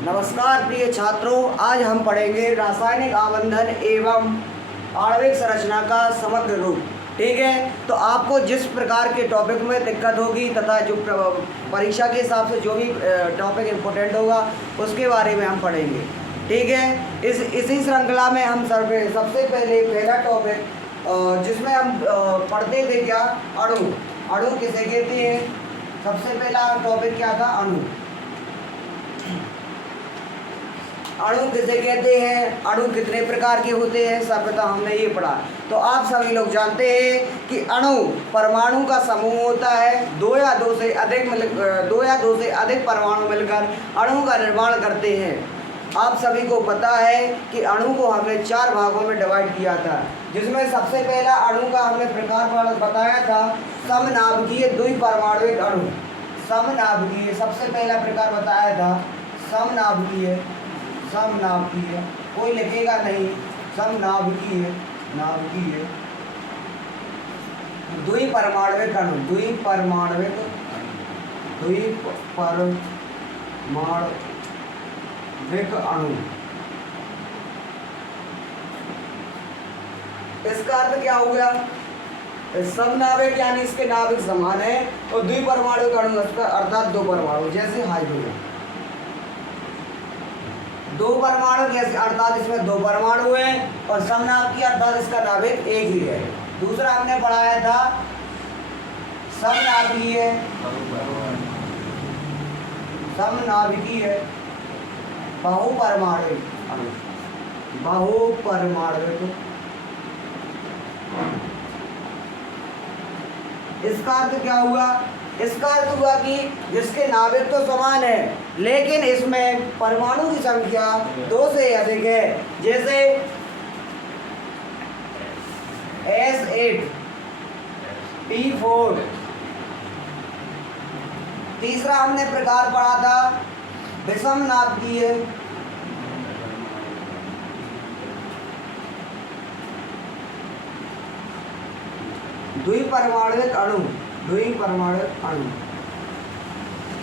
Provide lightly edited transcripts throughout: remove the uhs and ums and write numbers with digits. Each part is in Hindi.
नमस्कार प्रिय छात्रों, आज हम पढ़ेंगे रासायनिक आबंधन एवं आणविक संरचना का समग्र रूप। ठीक है, तो आपको जिस प्रकार के टॉपिक में दिक्कत होगी तथा जो परीक्षा के हिसाब से जो भी टॉपिक इम्पोर्टेंट होगा उसके बारे में हम पढ़ेंगे। ठीक है, इसी श्रृंखला में हम सबसे पहले पहला टॉपिक जिसमें हम पढ़ते थे क्या, अणु किसे कहते हैं। सबसे पहला टॉपिक क्या था, अणु किसे कहते हैं, अणु कितने प्रकार के होते हैं, सर्वप्रथम हमने ये पढ़ा। तो आप सभी लोग जानते हैं कि अणु परमाणु का समूह होता है। दो या दो से अधिक परमाणु मिलकर अणु का निर्माण करते हैं। आप सभी को पता है कि अणु को हमने 4 भागों में डिवाइड किया था, जिसमें सबसे पहला अणु का हमने प्रकार बताया था समनाभिकीय द्विपरमाणुक अणु। समनाभिकीय सबसे पहला प्रकार बताया था, समनाभिकीय कोई लिखेगा नहीं, समनाभिकीय द्विपरमाणुक अणु, द्विपरमाणुक अणु। इसका अर्थ क्या हो गया, समनाभिक यानी इसके नाभिक समान है और द्विपरमाणुक अणु अर्थात 2 परमाणु, जैसे हाइड्रोजन। 2 परमाणु जैसे अर्थात इसमें 2 परमाणु हैं और समनाभिकीय अर्थात इसका नाभिक एक ही है। दूसरा हमने पढ़ाया था समनाभिकीय बहुपरमाणुक अणु। इसका अर्थ क्या हुआ, इसका अर्थ हुआ कि जिसके नाभिक तो समान है लेकिन इसमें परमाणु की संख्या 2 से अधिक है, जैसे S8 P4। तीसरा हमने प्रकार पढ़ा था विषमनाभिकीय द्विपरमाणुक अणु।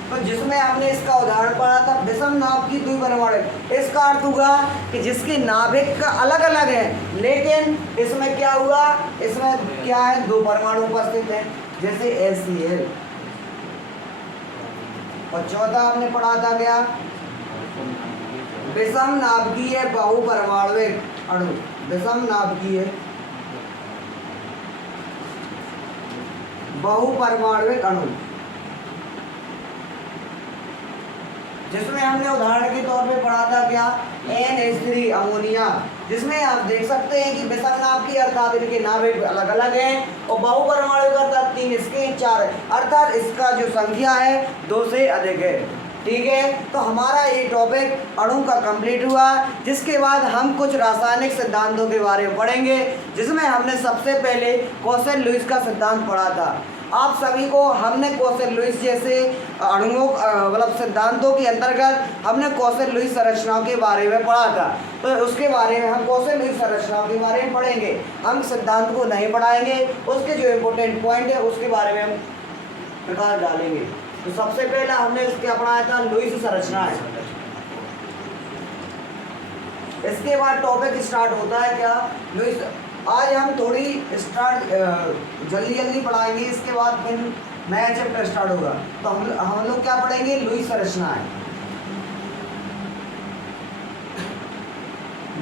तो जिसमें हमने इसका उदाहरण पढ़ा था विषमनाभिकीय द्विपरमाणुक। इसका अर्थ हुआ कि जिसके नाभिक का अलग अलग है लेकिन इसमें क्या हुआ, इसमें क्या है, 2 परमाणु उपस्थित हैं, जैसे HCl। और चौथा हमने पढ़ा था क्या, विषमनाभिकीय बहुपरमाणुक अणु। विषमनाभिकीय बहुपरमाणुक अणु, जिसमें हमने उदाहरण के तौर पे पढ़ा था क्या, NH3 अमोनिया। जिसमें आप देख सकते हैं कि विषमनाभिकीय अर्थात इनके नाभिक अलग अलग हैं और बहुपरमाणुक अर्थात 3 इसके 4 अर्थात इसका जो संख्या है 2 से अधिक है। ठीक है, तो हमारा ये टॉपिक अणु का कंप्लीट हुआ। जिसके बाद हम कुछ रासायनिक सिद्धांतों के बारे में पढ़ेंगे, जिसमें हमने सबसे पहले कोसेल-लुईस का सिद्धांत पढ़ा था। आप सभी को हमने कोसेल-लुईस जैसे अणुओं मतलब सिद्धांतों के अंतर्गत हमने कोसेल-लुईस संरचनाओं के बारे में पढ़ा था, तो उसके बारे में हम कोसेल-लुईस संरचनाओं के बारे में पढ़ेंगे। हम सिद्धांत को नहीं पढ़ाएंगे, उसके जो इम्पोर्टेंट पॉइंट है उसके बारे में हम प्रकाश डालेंगे। तो सबसे पहला हमने क्या पढ़ाया था, लुईस संरचना है। इसके बाद टॉपिक स्टार्ट होता है क्या, लुईस। आज हम थोड़ी जल्दी पढ़ाएंगे, इसके बाद फिर नया चैप्टर स्टार्ट होगा। तो हम लोग क्या पढ़ेंगे, लुईस संरचना है।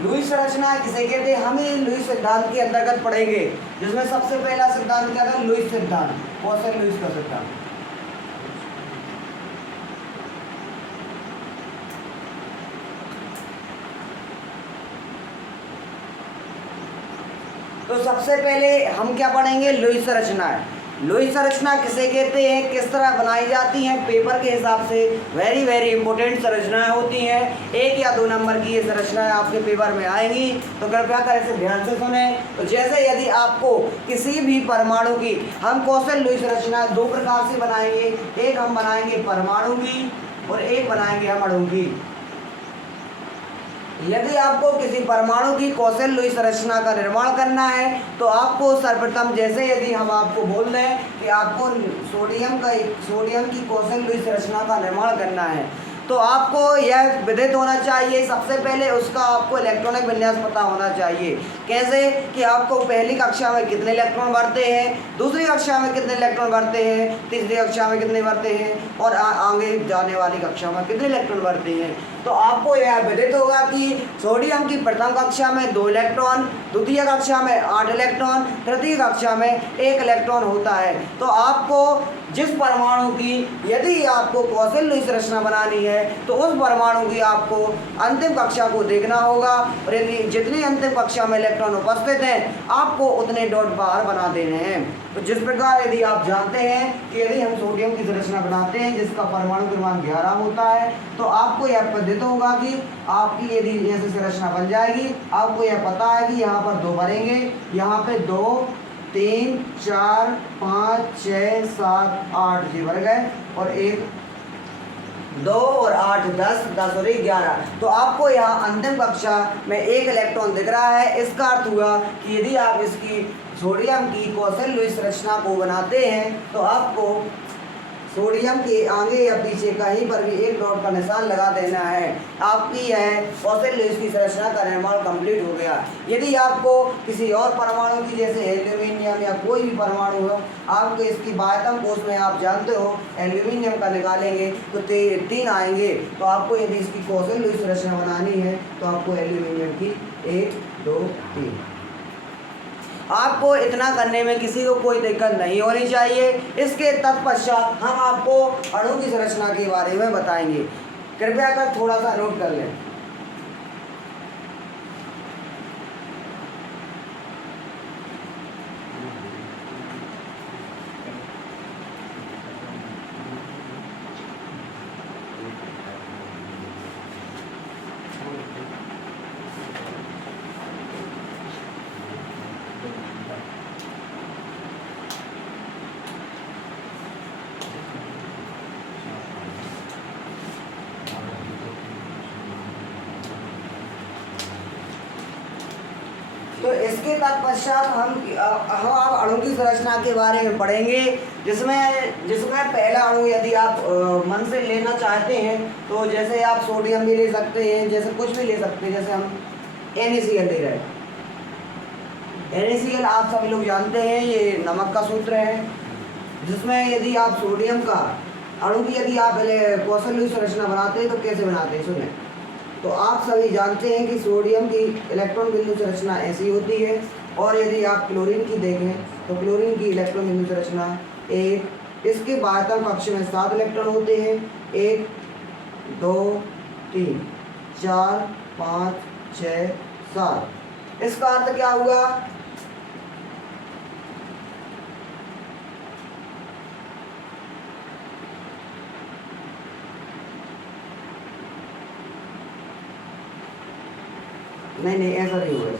लुईस संरचना किसे कहते हैं, हम ये लुईस सिद्धांत के अंतर्गत पढ़ेंगे, जिसमें सबसे पहला सिद्धांत क्या था, लुईस सिद्धांत, कोसेल-लुईस का सिद्धांत। तो सबसे पहले हम क्या पढ़ेंगे, लुईस संरचना है। लुईस संरचना किसे कहते हैं, किस तरह बनाई जाती हैं, पेपर के हिसाब से वेरी इंपॉर्टेंट संरचनाएं होती हैं। 1 या 2 नंबर की ये संरचनाएं आपके पेपर में आएंगी, तो कृपया कर इसे ध्यान से सुने। तो जैसे यदि आपको किसी भी परमाणु की हम कोसेल-लुईस संरचना 2 प्रकार से बनाएंगे, एक हम बनाएंगे परमाणु की और एक बनाएंगे हम अणु की। यदि आपको किसी परमाणु की कोसेल-लुईस संरचना का निर्माण करना है तो आपको सर्वप्रथम, जैसे यदि हम आपको बोल दें कि आपको सोडियम की कोसेल-लुईस संरचना का निर्माण करना है, तो आपको यह विदित होना चाहिए। सबसे पहले उसका आपको इलेक्ट्रॉनिक विन्यास पता होना चाहिए। कैसे कि आपको पहली कक्षा में कितने इलेक्ट्रॉन बढ़ते हैं, दूसरी कक्षा में कितने इलेक्ट्रॉन बढ़ते हैं, तीसरी कक्षा में कितने बढ़ते हैं और आगे जाने वाली कक्षा में कितने इलेक्ट्रॉन बढ़ते हैं। तो आपको यह विदित होगा कि सोडियम की प्रथम कक्षा में 2 इलेक्ट्रॉन, द्वितीय कक्षा में 8 इलेक्ट्रॉन, तृतीय कक्षा में 1 इलेक्ट्रॉन होता है। तो आपको जिस परमाणु की यदि आपको कौशल रचना बनानी है तो उस परमाणु की आपको अंतिम कक्षा को देखना होगा और यदि जितनी अंतिम कक्षा में इलेक्ट्रॉन उपस्थित हैं आपको उतने डॉट बाहर बना देने हैं। तो जिस प्रकार यदि आप जानते हैं कि यदि हम सोडियम की संरचना बनाते हैं जिसका परमाणु क्रमांक 11 होता है तो आपको यह पद्धति होगा कि आपकी यदि ऐसी संरचना बन जाएगी, आपको यह पता है कि यहाँ पर 2 भरेंगे, यहाँ पे 2 3 4 5 6 7 8 जी भर गए और 1 2 और 8 10 10 और 1 11। तो आपको यहाँ अंतिम कक्षा में 1 इलेक्ट्रॉन दिख रहा है। इसका अर्थ हुआ कि यदि आप इसकी सोडियम की कौशल रचना को बनाते हैं तो आपको सोडियम के आगे या पीछे कहीं पर भी 1 डॉट का निशान लगा देना है। आपकी यह कौशल की संरचना का निर्माण कंप्लीट हो गया। यदि आपको किसी और परमाणु की जैसे एल्यूमिनियम या कोई भी परमाणु हो, आपको इसकी बाह्यतम कोश में आप जानते हो एल्यूमिनियम का निकालेंगे तो 3 आएंगे। तो आपको यदि इसकी कौशल संरचना बनानी है तो आपको एल्यूमिनियम की 1 2 3। आपको इतना करने में किसी को कोई दिक्कत नहीं होनी चाहिए। इसके तत्पश्चात हम आपको अणु की संरचना के बारे में बताएंगे। कृपया कर थोड़ा सा नोट कर लें। तो इसके तत्पश्चात हम आप अणु की संरचना के बारे में पढ़ेंगे जिसमें पहला अणु यदि आप मन से लेना चाहते हैं तो जैसे आप सोडियम भी ले सकते हैं, जैसे कुछ भी ले सकते हैं। जैसे हम NaCl ले रहे हैं। NaCl आप सभी लोग जानते हैं ये नमक का सूत्र है, जिसमें यदि आप सोडियम का अणु की यदि आप कौशल संरचना बनाते हैं तो कैसे बनाते हैं सुने। तो आप सभी जानते हैं कि सोडियम की इलेक्ट्रॉन बिंदु संरचना ऐसी होती है और यदि आप क्लोरीन की देखें तो क्लोरीन की इलेक्ट्रॉन बिंदु संरचना 1, इसके बाह्यतम कक्ष में 7 इलेक्ट्रॉन होते हैं। 1 2 3 4 5 6 7। इसका अर्थ क्या हुआ? नहीं ऐसा नहीं होगा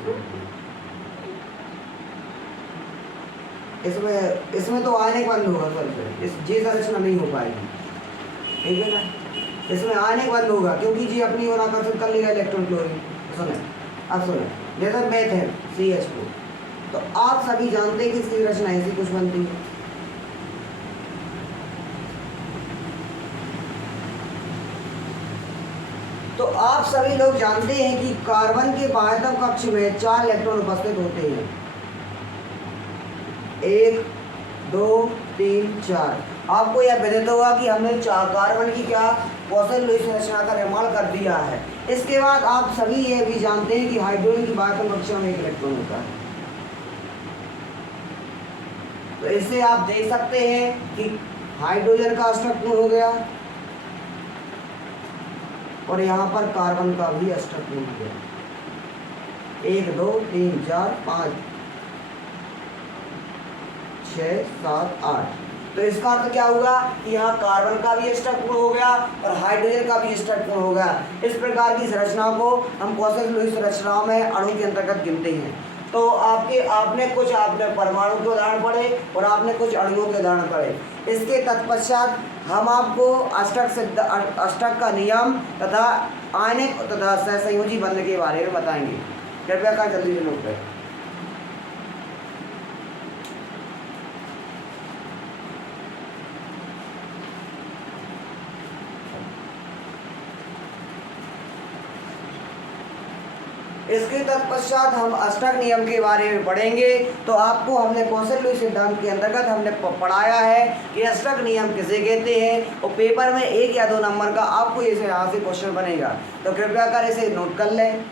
इसमें तो आने के बंद होगा सर, इस जी संरचना नहीं हो पाएगी, ठीक है ना। इसमें आने के बंद होगा क्योंकि जी अपनी ओर आकर्षित कर लेगा इलेक्ट्रॉन क्लोरीन। सुने अब सुने, जैसा मैथ है CH2, तो आप सभी जानते हैं कि इसकी रचना ऐसी कुछ बनती है। तो आप सभी लोग जानते हैं कि कार्बन के बाह्यतम कक्ष में 4 इलेक्ट्रॉन उपस्थित होते हैं। 1 2 3 4। आपको यह विदित होगा कि हमने कार्बन की क्या कौशल संरचना का निर्माण कर दिया है। इसके बाद आप सभी ये भी जानते हैं कि हाइड्रोजन की बाह्यतम कक्ष में 1 इलेक्ट्रॉन होता है। तो इससे आप देख सकते हैं कि हाइड्रोजन का अष्टक पूर्ण हो गया और यहाँ पर कार्बन का भी अष्टक पूर्ण हो गया। 1 2 3 4 5 6 7 8। तो इसका अर्थ क्या होगा कि यहाँ कार्बन का भी अष्टक पूर्ण हो गया और हाइड्रोजन का भी अष्टक पूर्ण हो गया। इस प्रकार की संरचना को हम कौशल संरचनाओं में अणु के अंतर्गत गिनते हैं। तो आपने परमाणु के उदाहरण पढ़े और आपने कुछ अणुओं के उदाहरण पढ़े। इसके तत्पश्चात हम आपको अष्टक का नियम तथा आयनिक तथा सहसंयोजी बंध के बारे में बताएंगे। कृपया कर जल्दी से नोट करें। इसके तत्पश्चात हम अष्टक नियम के बारे में पढ़ेंगे। तो आपको हमने कौशल सिद्धांत के अंतर्गत हमने पढ़ाया है कि अष्टक नियम किसे कहते हैं, और पेपर में 1 या 2 नंबर का आपको इसे यहाँ से क्वेश्चन बनेगा, तो कृपया कर इसे नोट कर लें।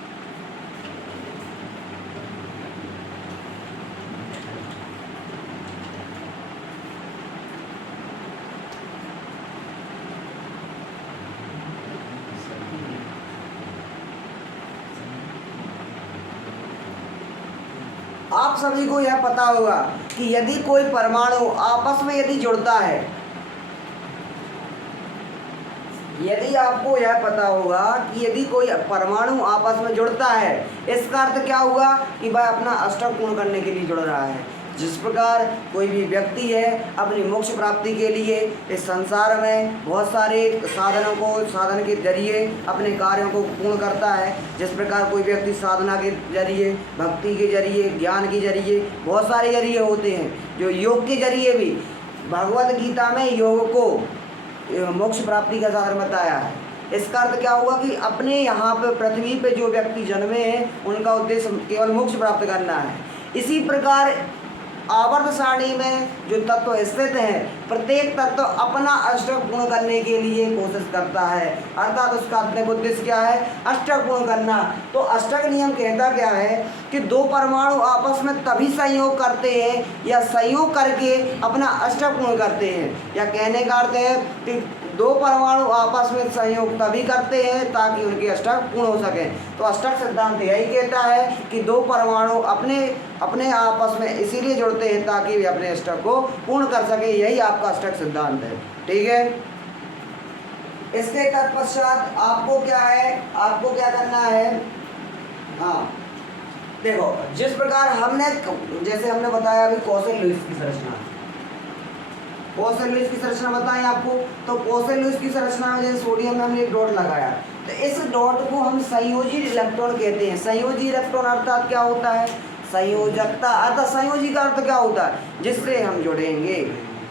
आप सभी को यह पता होगा कि यदि कोई परमाणु आपस में यदि जुड़ता है, यदि आपको यह पता होगा कि यदि कोई परमाणु आपस में जुड़ता है, इसका अर्थ क्या हुआ कि वह अपना अष्टक पूर्ण करने के लिए जुड़ रहा है। जिस प्रकार कोई भी व्यक्ति है अपनी मोक्ष प्राप्ति के लिए इस संसार में बहुत सारे साधन के जरिए अपने कार्यों को पूर्ण करता है, जिस प्रकार कोई व्यक्ति साधना के जरिए, भक्ति के जरिए, ज्ञान के जरिए, बहुत सारे जरिए होते हैं, जो योग के जरिए भी भगवत गीता में योग को मोक्ष प्राप्ति का साधन बताया है। इसका अर्थ क्या हुआ कि अपने यहाँ पे पृथ्वी पे जो व्यक्ति जन्मे हैं उनका उद्देश्य केवल मोक्ष प्राप्त करना है। इसी प्रकार आवर्त सारणी में जो तत्व स्थित है, प्रत्येक तत्व अपना अष्टक पूर्ण करने के लिए कोशिश करता है, अर्थात उसका अपने उद्देश्य क्या है, अष्टक पूर्ण करना। तो अष्टक नियम कहता क्या है कि 2 परमाणु आपस में तभी संयोग करते हैं या संयोग करके अपना अष्टक पूर्ण करते हैं, या कहने का अर्थ है कि 2 परमाणु आपस में संयोग तभी करते हैं ताकि उनके अष्टक पूर्ण हो सके। तो अष्टक सिद्धांत यही कहता है कि 2 परमाणु अपने आपस में इसीलिए जुड़ते हैं ताकि वे अपने अष्टक को पूर्ण कर सके, यही आपका अष्टक सिद्धांत है। ठीक है, इसके तत्पश्चात आपको क्या है, आपको क्या करना है। हाँ देखो, जिस प्रकार जैसे हमने बताया अभी कौशल-लुईस की संरचना, कौशल-लुईस की संरचना बताएं आपको। तो कौशल-लुईस की संरचना में जैसे सोडियम में हमने एक डॉट लगाया, तो इस डॉट को हम संयोजी इलेक्ट्रॉन कहते हैं। संयोजी इलेक्ट्रॉन अर्थात क्या होता है, संयोजकता, अर्थात संयोजी का अर्थ क्या होता है, जिससे हम जुड़ेंगे।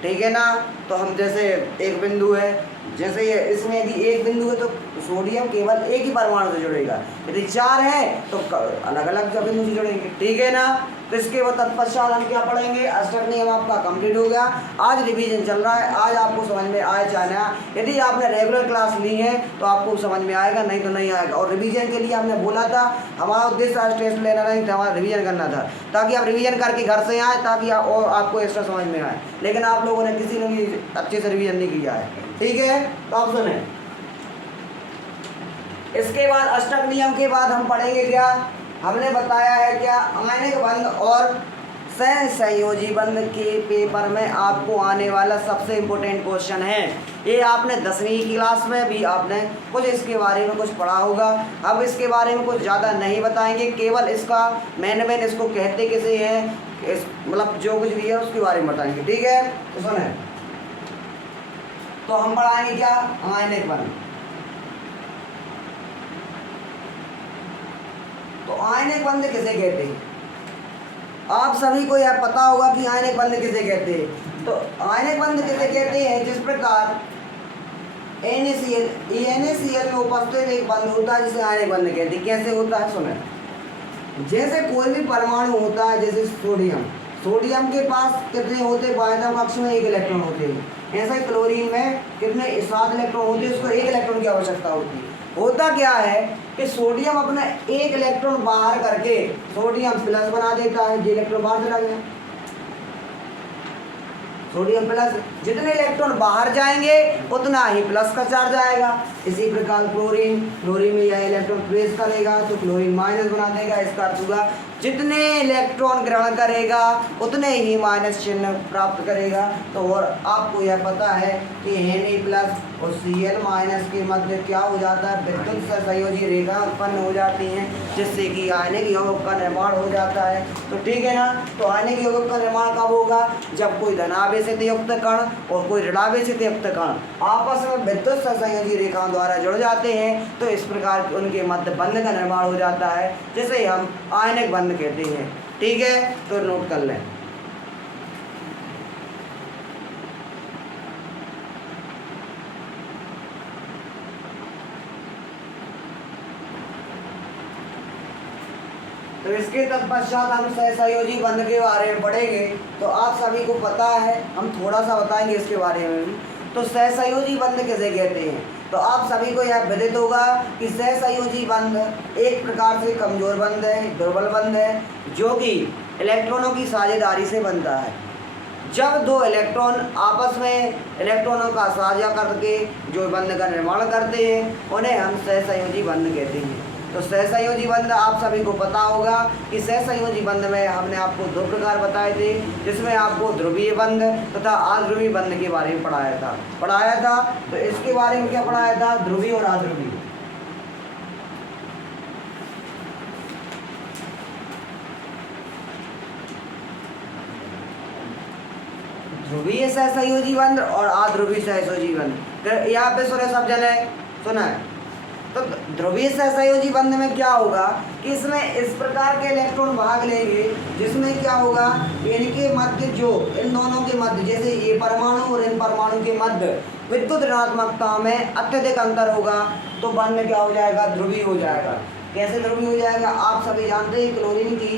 ठीक है ना, तो हम जैसे एक बिंदु है, जैसे ये इसमें यदि एक बिंदु है तो सोडियम केवल एक ही परमाणु से जुड़ेगा, यदि 4 है तो अलग अलग बिंदु से जुड़ेंगे। ठीक है ना, तो इसके बाद तत्पश्चात हम क्या पढ़ेंगे, अष्टक नियम आपका कंप्लीट हो गया। आज रिवीजन चल रहा है, आज आपको समझ में आए चाहे ना, यदि आपने रेगुलर क्लास ली है तो आपको समझ में आएगा, नहीं तो नहीं आएगा। और रिवीजन के लिए हमने बोला था, हमारा उद्देश्य आज टेस्ट लेना नहीं था, हमारा रिवीजन करना था, ताकि आप रिवीजन करके घर से आए, ताकि और आपको एक्स्ट्रा समझ में आए। लेकिन आप लोगों ने किसी ने भी अच्छे से रिवीजन नहीं किया है। ठीक है, तो आप सुने। इसके बाद अष्टक नियम के बाद हम पढ़ेंगे क्या, हमने बताया है क्या, आयनिक बंध और सहसंयोजी बंध के पेपर में आपको आने वाला सबसे इम्पोर्टेंट क्वेश्चन है। ये आपने 10वीं क्लास में भी आपने कुछ इसके बारे में कुछ पढ़ा होगा। अब इसके बारे में कुछ ज़्यादा नहीं बताएंगे, केवल इसका मेन इसको कहते किसे हैं, मतलब जो कुछ भी है उसके बारे में बताएंगे। ठीक है, तो सुने, तो हम पढ़ाएंगे क्या, आयनिक बंध। तो आयनिक बंध किसे कहते हैं, आप सभी को यह पता होगा कि आयनिक बंध किसे कहते हैं। तो आयनिक बंध किसे कहते हैं, जिस प्रकार NaCl में उपस्थित एक बंध होता है जिसे आयनिक बंध कहते हैं। कैसे होता है, सुने, जैसे कोई भी परमाणु होता है, जैसे सोडियम के पास कितने होते हैं, बाह्यतम कक्ष में 1 इलेक्ट्रॉन होते हैं। ऐसे क्लोरीन में कितने 7 इलेक्ट्रॉन होते हैं, उसको 1 इलेक्ट्रॉन की आवश्यकता होती है। होता क्या है कि सोडियम अपना 1 इलेक्ट्रॉन बाहर करके सोडियम प्लस बना देता है, ये इलेक्ट्रॉन बाहर चला गया, सोडियम प्लस। जितने इलेक्ट्रॉन बाहर जाएंगे उतना ही प्लस का चार्ज आएगा। इसी प्रकार क्लोरीन में यह इलेक्ट्रॉन प्रवेश करेगा तो क्लोरीन माइनस बना देगा। इसका अर्थ होगा जितने इलेक्ट्रॉन ग्रहण करेगा उतने ही माइनस चिन्ह प्राप्त करेगा। तो और आपको यह पता है कि Na प्लस और Cl माइनस के मध्य क्या हो जाता है, विद्युत सहसंयोजी रेखा उत्पन्न हो जाती हैं, जिससे कि आयनिक यौगिक का निर्माण हो जाता है। तो ठीक है ना, तो आयनिक यौगिक का निर्माण कब होगा, जब कोई धनावेशित युक्त कण और कोई ऋणावेशित युक्त कण आपस में विद्युत सहसंयोजी रेखाओं द्वारा जुड़ जाते हैं, तो इस प्रकार उनके मध्य बंध का निर्माण हो जाता है, जिसे हम आयनिक बंध कहते हैं। ठीक है, तो नोट कर लें। तो इसके तत्पश्चात हम सहसंयोजी बंध के बारे में पढ़ेंगे। तो आप सभी को पता है, हम थोड़ा सा बताएंगे इसके बारे में भी। तो सहसंयोजी बंध किसे कहते हैं? तो आप सभी को यह विदित होगा कि सहसंयोजी बंध एक प्रकार से कमजोर बंध है, दुर्बल बंध है, जो कि इलेक्ट्रॉनों की साझेदारी से बनता है। जब दो इलेक्ट्रॉन आपस में इलेक्ट्रॉनों का साझा करके जो बंध का निर्माण करते हैं, उन्हें हम सहसंयोजी बंध कहते हैं। तो सहसंयोजी बंध आप सभी को पता होगा कि सहसंयोजी बंध में हमने आपको दो प्रकार बताए थे, जिसमें आपको ध्रुवीय बंध तथा अध्रुवीय बंध के बारे में पढ़ाया था। तो इसके बारे में क्या पढ़ाया था? ध्रुवीय और अध्रुवीय। ध्रुवीय सहसंयोजी बंध और अध्रुवीय सहसंयोजी बंध। यहाँ पे सुने सब जने, सुना है? तो ध्रुवीय सहसंयोजी बंध में क्या होगा कि इसमें इस प्रकार के इलेक्ट्रॉन भाग लेंगे, जिसमें क्या होगा, इनके मध्य जो इन दोनों के मध्य, जैसे ये परमाणु और इन परमाणु के मध्य विद्युत ऋणात्मकता में अत्यधिक अंतर होगा, तो बंध क्या हो जाएगा? ध्रुवीय हो जाएगा। कैसे ध्रुवीय हो जाएगा? आप सभी जानते हैं क्लोरीन की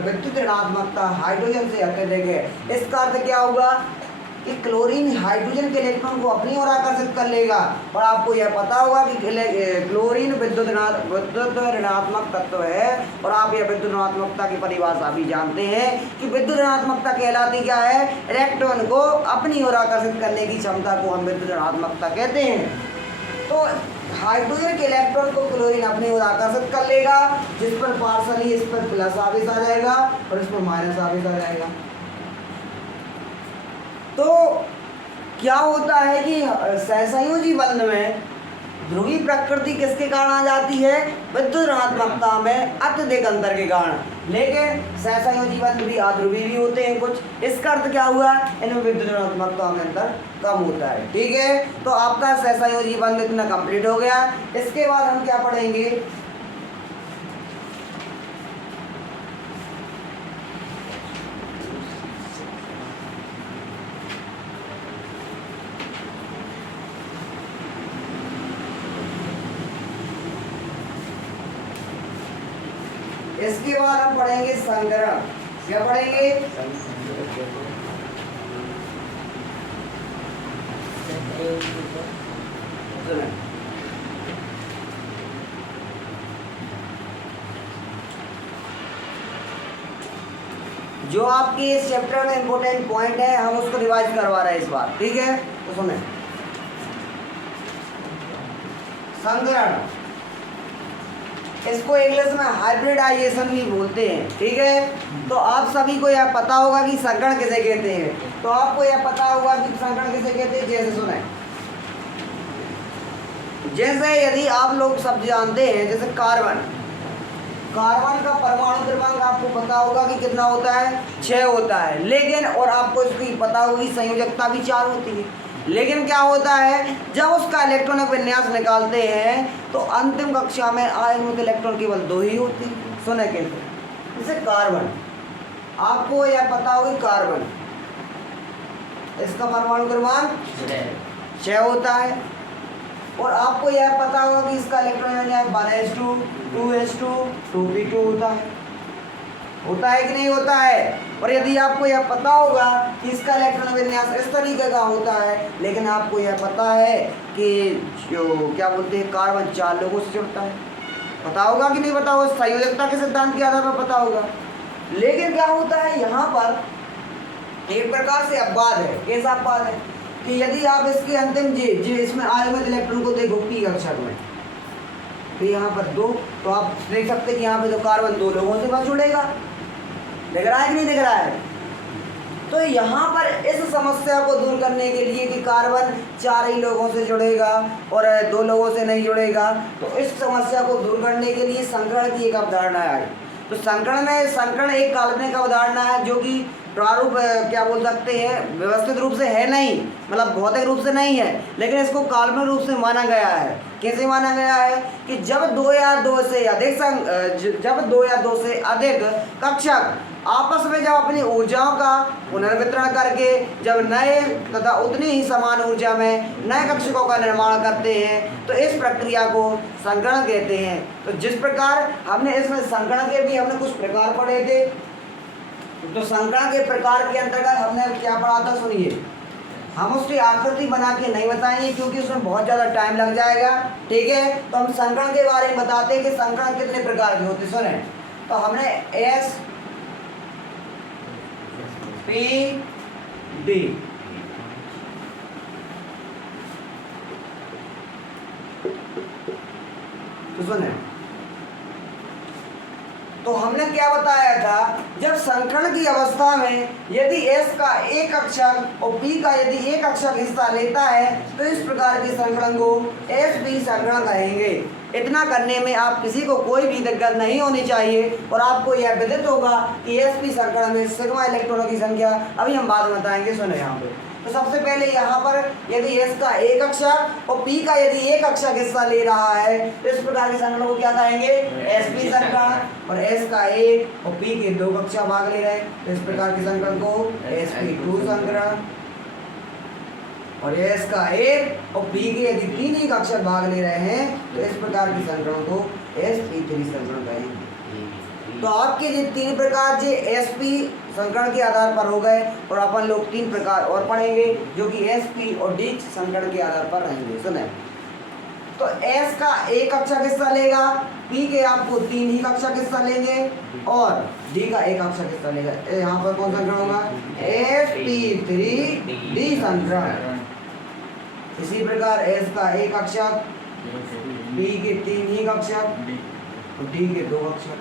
विद्युत ऋणात्मकता हाइड्रोजन से अत्यधिक है। इसका अर्थ क्या होगा कि क्लोरीन हाइड्रोजन के इलेक्ट्रॉन को अपनी ओर आकर्षित कर लेगा। और आपको यह पता होगा कि क्लोरीन विद्युत ऋणात्मक तत्व है, और आप यह विद्युत ऋणात्मकता की परिभाषा भी जानते हैं कि विद्युत ऋणात्मकता कहलाती क्या है? इलेक्ट्रॉन को अपनी ओर आकर्षित करने की क्षमता को हम विद्युत ऋणात्मकता कहते हैं। तो हाइड्रोजन के इलेक्ट्रॉन को क्लोरीन अपनी ओर आकर्षित कर लेगा, जिस पर पार्शली इस पर प्लस आवेश आ जाएगा और इस पर माइनस आवेश आ जाएगा। तो क्या होता है कि सहसंयोजी बंध में ध्रुवीय प्रकृति किसके कारण आ जाती है? विद्युत ऋणात्मकता में अत्यधिक अंतर के कारण। लेकिन सहसंयोजी बंध भी अध्रुवीय भी होते हैं कुछ। इसका अर्थ क्या हुआ? इनमें विद्युत ऋणात्मकता में अंतर कम होता है। ठीक है, तो आपका सहसंयोजी बंध इतना कंप्लीट हो गया। इसके बाद हम क्या पढ़ेंगे? इसके बाद हम पढ़ेंगे संकरण। क्या पढ़ेंगे? जो आपके इस चैप्टर में इंपॉर्टेंट पॉइंट है, हम उसको रिवाइज करवा रहे हैं इस बार। ठीक है, तो सुने। संकरण, इसको इंग्लिश में हाइब्रिडाइजेशन भी बोलते हैं। ठीक है, तो आप सभी को यह पता होगा कि संकरण किसे कहते हैं। तो आपको यह पता होगा कि संकरण किसे कहते हैं। जैसे सुने, जैसे यदि आप लोग सब जानते हैं, जैसे कार्बन का परमाणु क्रमांक आपको पता होगा कि कितना होता है? 6 होता है। लेकिन और आपको इसकी पता होगी संयोजकता भी 4 होती है। लेकिन क्या होता है, जब उसका इलेक्ट्रॉनिक विन्यास निकालते हैं तो अंतिम कक्षा में आए हुए इलेक्ट्रॉन केवल 2 ही होते हैं। सुने कैसे? जैसे कार्बन, आपको यह पता होगी, कार्बन इसका परमाणु क्रमांक 6 होता है। और आपको यह पता होगा कि इसका इलेक्ट्रॉनिक विन्यास 1s2 2s2 2p2 होता है कि नहीं होता है। और यदि आपको यह पता होगा कि इसका इलेक्ट्रॉन विन्यास इस तरीके का होता है, लेकिन आपको यह पता है कि जो क्या बोलते हैं, कार्बन 4 लोगों से जुड़ता है, पता होगा कि नहीं पता होगा? संयोजकता के सिद्धांत के आधार पर पता होगा। लेकिन क्या होता है, यहाँ पर एक प्रकार से अपवाद है। कैसा अपवाद है कि यदि आप इसके अंतिम इसमें आए हुए इलेक्ट्रॉन को देखो पी कक्षक में, तो यहाँ पर 2, तो आप देख सकते हैं कि यहाँ पे तो कार्बन 2 लोगों से बस जुड़ेगा। दिख रहा है कि नहीं दिख रहा है? तो यहाँ पर इस समस्या को दूर करने के लिए कि कार्बन 4 ही लोगों से जुड़ेगा और 2 लोगों से नहीं जुड़ेगा, तो इस समस्या को दूर करने के लिए संकरण की एक अवधारणा आई। तो संकरण एक काल्पनिक अवधारणा है, जो कि प्रारूप क्या बोल सकते हैं, व्यवस्थित रूप से है नहीं, मतलब भौतिक रूप से नहीं है, लेकिन इसको काल्पनिक रूप से माना गया है। कैसे माना गया है कि जब 2 या 2 से अधिक कक्षक आपस में जब अपनी ऊर्जाओं का पुनर्वितरण करके जब नए तथा उतनी ही समान ऊर्जा में नए कक्षकों का निर्माण करते हैं तो इस प्रक्रिया को संकरण कहते हैं। तो जिस प्रकार हमने इसमें संकरण के भी हमने कुछ प्रकार पढ़े थे, तो संकरण के प्रकार के अंतर्गत हमने क्या पढ़ा था सुनिए। हम उसकी आकृति बना के नहीं बताएंगे क्योंकि उसमें बहुत ज़्यादा टाइम लग जाएगा, ठीक है। तो हम संकरण के बारे में बताते हैं कि संकरण कितने प्रकार के होते। सुने, तो हमने एस पी डी, तो सुने, तो हमने क्या बताया था, जब संकरण की अवस्था में यदि S का एक अक्षक और P का यदि एक अक्षक हिस्सा लेता है तो इस प्रकार के संकरण को SP संकरण कहेंगे। इतना करने में आप किसी को कोई भी दिक्कत नहीं होनी चाहिए और आपको यह विदित होगा कि SP संकरण में सिग्मा इलेक्ट्रॉनों की संख्या अभी हम बाद में बताएंगे। सुने यहाँ पे, तो सबसे पहले यहाँ पर यदि S का एक अक्षक और P का यदि एक अक्षक हिस्सा ले रहा है तो इस प्रकार के संकरण को क्या कहेंगे, SP संकरण। और S का एक और P के दो कक्षक भाग ले रहे हैं तो इस प्रकार के संकरण को SP2 संकरण। और S का एक और P के यदि तीन ही कक्षक भाग ले रहे हैं तो इस प्रकार के संकरण को SP3 संकरण कहेंगे। तो आपके ये तीन प्रकार जे SP संकरण के आधार पर हो गए और अपन लोग तीन प्रकार और पढ़ेंगे जो कि SP और D संकरण के आधार पर रहेंगे। सुने, तो S का एक कक्षक हिस्सा लेगा, P के आपको तीन ही कक्षक हिस्सा लेंगे और D का एक कक्षक हिस्सा लेगा। यहाँ पर कौन संकरण होगा, SP3D संकरण। इसी प्रकार S का एक कक्षक, P के तीन ही कक्षक और D के दो कक्षक,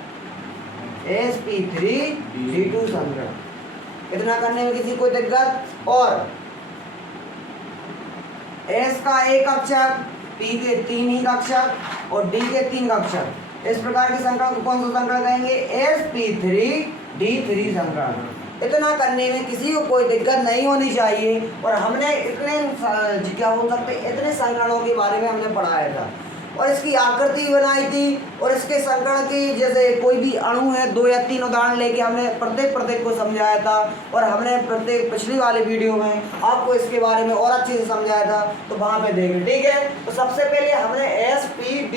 SP3D2 संकरण। इतना करने में किसी को दिक्कत। और S का एक कक्षक, P के तीन ही कक्षक और D के तीन कक्षक, इस प्रकार के संकरण को कौन सा संकरण कहेंगे, SP3D3 संकरण। इतना करने में किसी को कोई दिक्कत नहीं होनी चाहिए। और हमने इतने क्या बोल सकते इतने संकरणों के बारे में हमने पढ़ाया था और इसकी आकृति बनाई थी और इसके संकरण की जैसे कोई भी अणु है, दो या तीन उदाहरण लेके हमने प्रत्येक को समझाया था। और हमने प्रत्येक पिछली वाले वीडियो में आपको इसके बारे में और अच्छे से समझाया था, तो वहाँ पे देखें, ठीक है। तो सबसे पहले हमने SPD,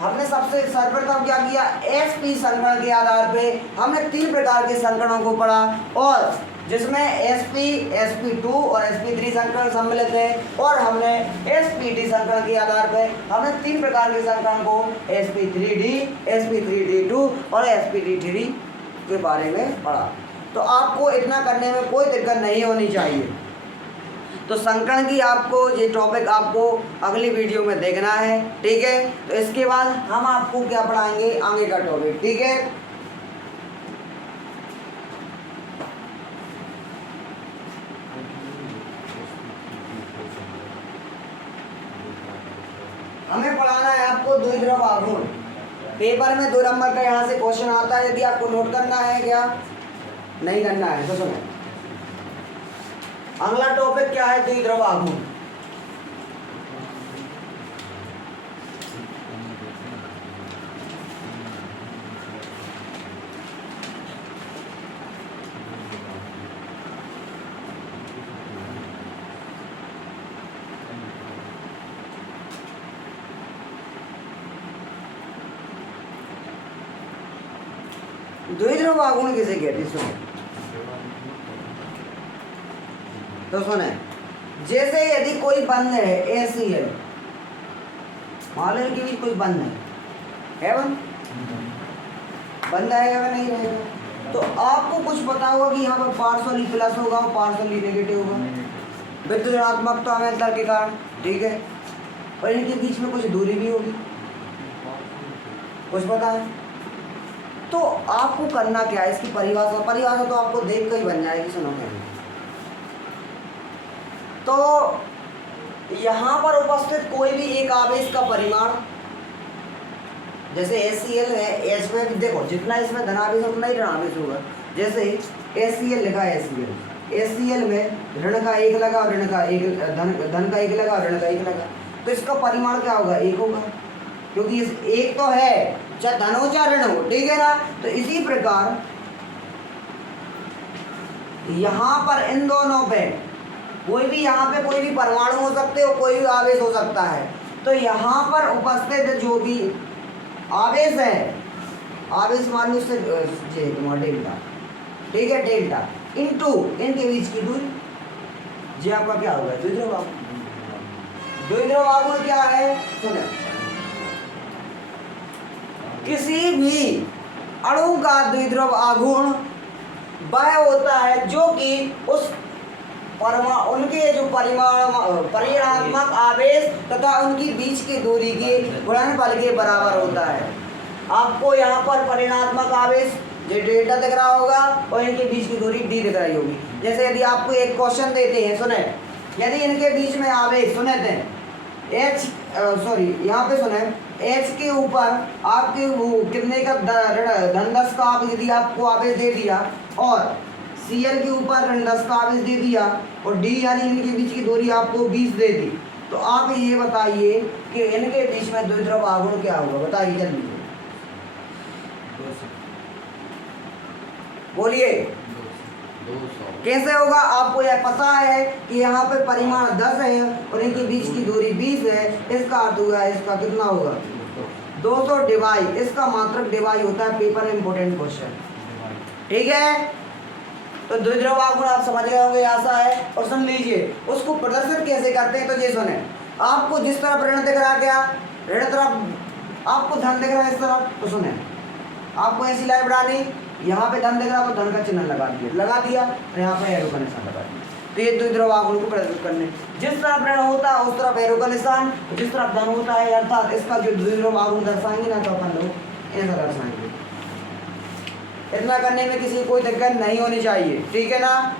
हमने सबसे सर्वप्रथम क्या किया, SP संकरण के आधार पे हमने तीन प्रकार के संकरणों को पढ़ा और जिसमें SP, SP2 और SP3 संकरण सम्मिलित है। और हमने SPD संकरण के आधार पर हमने तीन प्रकार के संकरण को SP3D, SP3D2 और SPD3 के बारे में पढ़ा। तो आपको इतना करने में कोई दिक्कत नहीं होनी चाहिए। तो संकरण की आपको ये टॉपिक आपको अगली वीडियो में देखना है, ठीक है। तो इसके बाद हम आपको क्या पढ़ाएंगे, आगे का टॉपिक, ठीक है। हमें पढ़ाना है आपको द्विध्रुव आघूर्ण। पेपर में 2 नंबर का यहाँ से क्वेश्चन आता है, यदि आपको नोट करना है क्या नहीं करना है तो सुनो। अगला टॉपिक क्या है, द्विध्रुव आघूर्ण। द्विध्रुव आघूर्ण किसे कहते हैं, सुनो तो सुने। जैसे यदि कोई बंध है ACL, मान लो कि कोई बंध है बंद आएगा नहीं रहेगा, तो आपको कुछ पता होगा कि यहाँ पर पार्शियली प्लस होगा और पार्शियली नेगेटिव होगा, विद्युत ऋणात्मकता में अंतर के कारण, ठीक है। और इनके बीच में कुछ दूरी भी होगी, कुछ पता है। तो आपको करना क्या है, इसकी परिभाषा तो आपको देख कर ही बन जाएगी। सुनो क्या, तो यहाँ पर उपस्थित कोई भी एक आवेश का परिमाण, जैसे ACL है, H में देखो जितना इसमें धनावेश उतना ही ऋणावेश होगा। जैसे ACL लिखा है, ACL में ऋण का 1 लगा और ऋण का 1, धन का 1 लगा और ऋण का 1 लगा, तो इसका परिमाण क्या होगा, 1 होगा, क्योंकि इस एक तो है चाहे धन हो चाहे ऋण हो, ठीक है ना। तो इसी प्रकार यहाँ पर इन दोनों पे कोई भी, यहाँ पे कोई भी परमाणु हो सकते हो, कोई भी आवेश हो सकता है। तो यहाँ पर उपस्थित जो भी आवेश है, आवेश मान लो उससे डेल्टा, ठीक है, डेल्टा इनटू इनके बीच की दूरी, जी आपका क्या होगा द्विध्रुव आघूर्ण। द्विध्रुव आघूर्ण क्या है सुने, किसी भी अणु का द्विध्रुव आघूर्ण वह होता है जो कि उस उनके जो परिमाणात्मक आवेश तथा उनकी बीच की दूरी के गुणनफल के बराबर होता है। आपको यहाँ पर परिमाणात्मक आवेश जो डेल्टा दिख रहा होगा और इनके बीच की दूरी डी दिख रही होगी। जैसे यदि आपको एक क्वेश्चन देते हैं, सुने, यदि इनके बीच में आवेश सुने थे यहाँ पे सुने एच के ऊपर आपके कितने का धन 10 का आप यदि आपको आवेश दे दिया और Cl के ऊपर ऋण 10 का आवेश दे दिया और D यानी इनके बीच की दूरी आपको 20 दे दी, तो आप ये बताइए कि इनके बीच में द्विध्रुव आघूर्ण क्या होगा, बताइए जल्दी बोलिए। कैसे होगा? आपको यह पता है कि यहाँ पे परिमाण 10 है और इनके बीच की दूरी 20 है, इसका अर्थ हुआ इसका कितना होगा 200 डिवाई, इसका मात्रक डिवाई होता है पेपर में इंपोर्टेंट क्वेश्चन, ठीक है। तो द्विध्रुव आघूर्ण आप समझ गए होंगे ऐसा है। और सुन लीजिए उसको प्रदर्शित कैसे करते हैं, तो ये सुने, आपको जिस तरफ ऋण दिख रहा क्या, ऋण तरफ आपको धन दिख रहा है इस तरफ, तो सुने आपको ऐसी लाइन बढ़ानी, यहाँ पे धन दिख रहा तो धन का चिन्ह लगा दिया और यहाँ पे एरो का निशान लगा दिया। तो ये द्विध्रुव आघूर्ण को प्रदर्शित करने, जिस तरफ ऋण होता है उस तरफ एरो का निशान, जिस तरफ धन होता है अर्थात इसका जो द्विध्रुव आघूर्ण दर्शाएंगे ना तो अपन लोग ऐसा दर्शाएंगे। इतना करने में किसी कोई दिक्कत नहीं होनी चाहिए, ठीक है ना।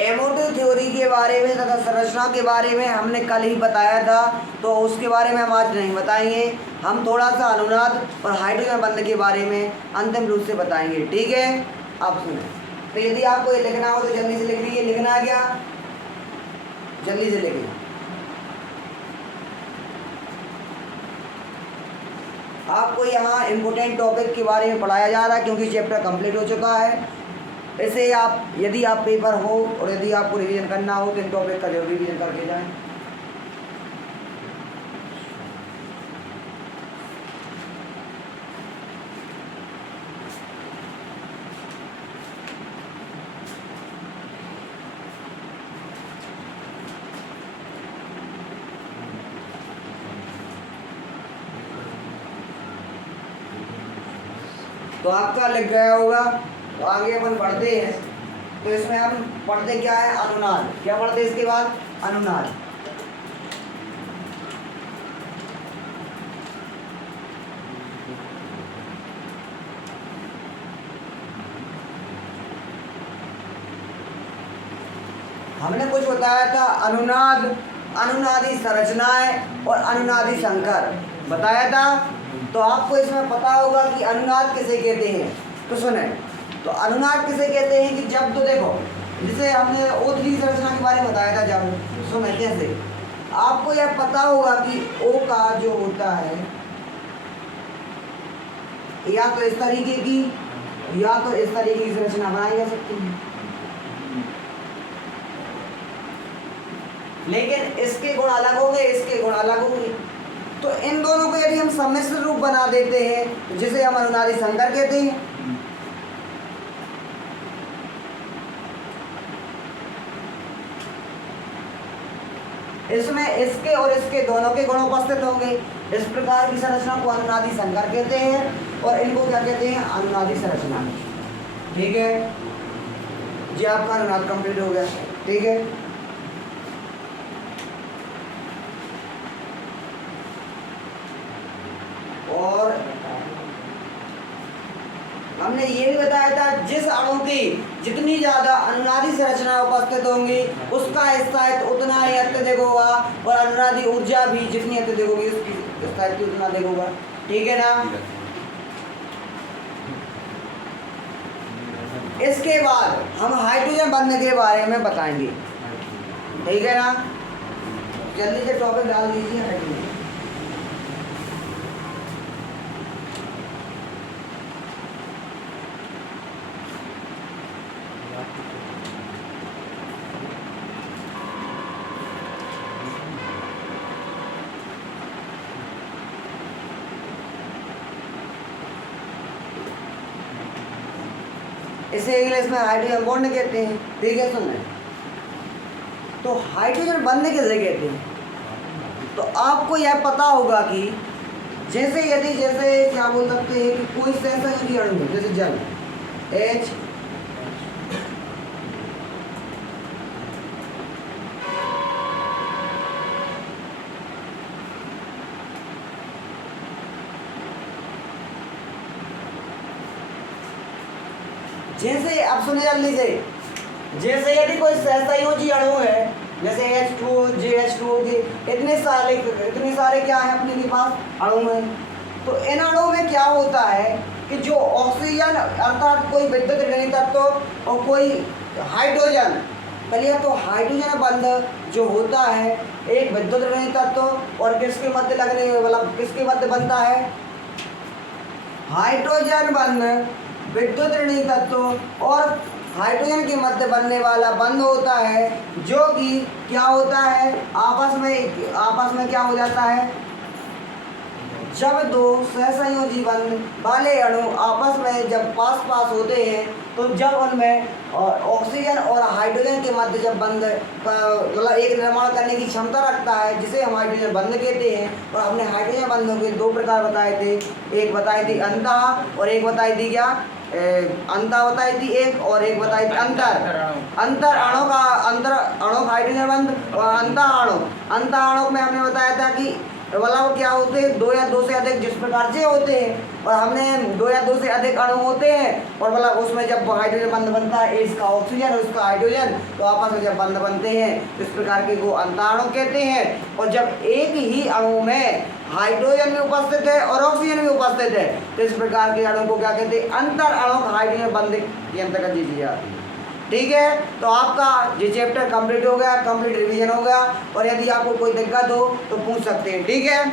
एमोटिव थ्योरी के बारे में तथा संरचना के बारे में हमने कल ही बताया था, तो उसके बारे में हम आज नहीं बताएंगे। हम थोड़ा सा अनुनाद और हाइड्रोजन बंध के बारे में अंतिम रूप से बताएंगे, ठीक है। आप सुने, तो यदि आपको ये लिखना हो तो जल्दी से लिख लीजिए। लिखना है क्या, जल्दी से लिखिए। आपको यहाँ इम्पोर्टेंट टॉपिक के बारे में पढ़ाया जा रहा है क्योंकि चैप्टर कंप्लीट हो चुका है। ऐसे आप यदि आप पेपर हो और यदि आपको रिवीजन करना हो तो इन टॉपिक का जरूर रिवीजन करके जाएं। तो आपका लिख गया होगा। तो आगे अपन पढ़ते हैं, तो इसमें हम पढ़ते क्या है, अनुनाद। क्या पढ़ते इसके बाद, अनुनाद। हमने कुछ बताया था अनुनाद, अनुनादी संरचनाएं और अनुनादी संकर बताया था। तो आपको इसमें पता होगा कि अनुनाद किसे कहते हैं। तो सुने, तो अनुनाद किसे कहते हैं कि जब, तो देखो जिसे हमने O3 संरचना के बारे में बताया था, जब सुने कैसे, आपको यह पता होगा कि O का जो होता है या तो इस तरीके की या तो इस तरीके की संरचना बनाई जा सकती है, लेकिन इसके गुण अलग होंगे, इसके गुण अलग होंगे। तो इन दोनों को यदि हम सम्मिश्र रूप बना देते हैं जिसे हम अनुनादी संकर कहते हैं। इसमें इसके और इसके दोनों के गुण उपस्थित होंगे। इस प्रकार की संरचना को अनुनादी संकर कहते हैं और इनको क्या कहते हैं, अनुनादी संरचना, ठीक है। जी आपका अनुनाद कंप्लीट हो गया। ठीक है, और हमने ये भी बताया था जिस अणु की जितनी ज्यादा अनुनादी संरचना उपस्थित होंगी उसका स्थायित्व उतना ही अत्यधिक होगा, और अनुनादी ऊर्जा भी जितनी अत्यधिक होगी उसकी स्थायित्व उतना अधिक होगा। ठीक है ना। इसके बाद हम हाइड्रोजन बंध के बारे में बताएंगे। ठीक है ना, जल्दी से टॉपिक डाल दीजिए हाइड्रोजन। इसे इंग्लिश में हाइड्रोजन बॉन्ड कहते हैं। ठीक है, सुन रहे, तो हाइड्रोजन बंध किसे कहते हैं? तो आपको यह पता होगा कि जैसे क्या बोल सकते हैं कि कोई सहसंयोजी अणु है, जैसे जल H, जैसे अब सुनिए जल्दी से, जैसे यदि कोई सहसंयोजी अणु है जैसे H2 JH2 के इतने सारे क्या है अपने के पास अणु हैं, तो इन अणुओं में क्या होता है कि जो ऑक्सीजन अर्थात कोई विद्युत ऋणात्मक तत्व और कोई हाइड्रोजन, पहले तो हाइड्रोजन बंध जो होता है एक विद्युत ऋणात्मक तत्व और किसके मध्य लगने मतलब किसके मध्य बनता है, हाइड्रोजन बंध विद्युत ऋणात्मक तत्व और हाइड्रोजन के मध्य बनने वाला बंध होता है, जो कि क्या होता है आपस में क्या हो जाता है, जब दो सहसंयोजी बंध वाले अणु आपस में जब पास होते हैं तो जब उनमें ऑक्सीजन और हाइड्रोजन के मध्य जब बंध मतलब एक निर्माण करने की क्षमता रखता है जिसे हम हाइड्रोजन बंध कहते हैं। और हमने हाइड्रोजन बंधों के दो प्रकार बताए थे, एक बताई थी अंतः और एक बताई थी क्या, अंतः बताई थी एक, और एक बताई थी अंतर अणु हाइड्रोजन बंध और अंतः अणु में हमने बताया था कि मतलब क्या होते हैं दो या दो से अधिक जिस प्रकार से होते हैं, और हमने दो या दो से अधिक अणु होते हैं और मतलब उसमें जब हाइड्रोजन बंध बनता है इसका ऑक्सीजन और उसका हाइड्रोजन तो आपस में जब बंध बनते हैं इस प्रकार के को अंतःअणु कहते हैं। और जब एक ही अणु में हाइड्रोजन भी उपस्थित है और ऑक्सीजन भी उपस्थित है तो इस प्रकार के अणु को क्या कहते हैं, अंतःअणु हाइड्रोजन बंध के अंतर्गत दी जाती है। ठीक है, तो आपका ये चैप्टर कंप्लीट हो गया, कंप्लीट रिवीजन हो गया, और यदि आपको कोई दिक्कत हो तो पूछ सकते हैं। ठीक है।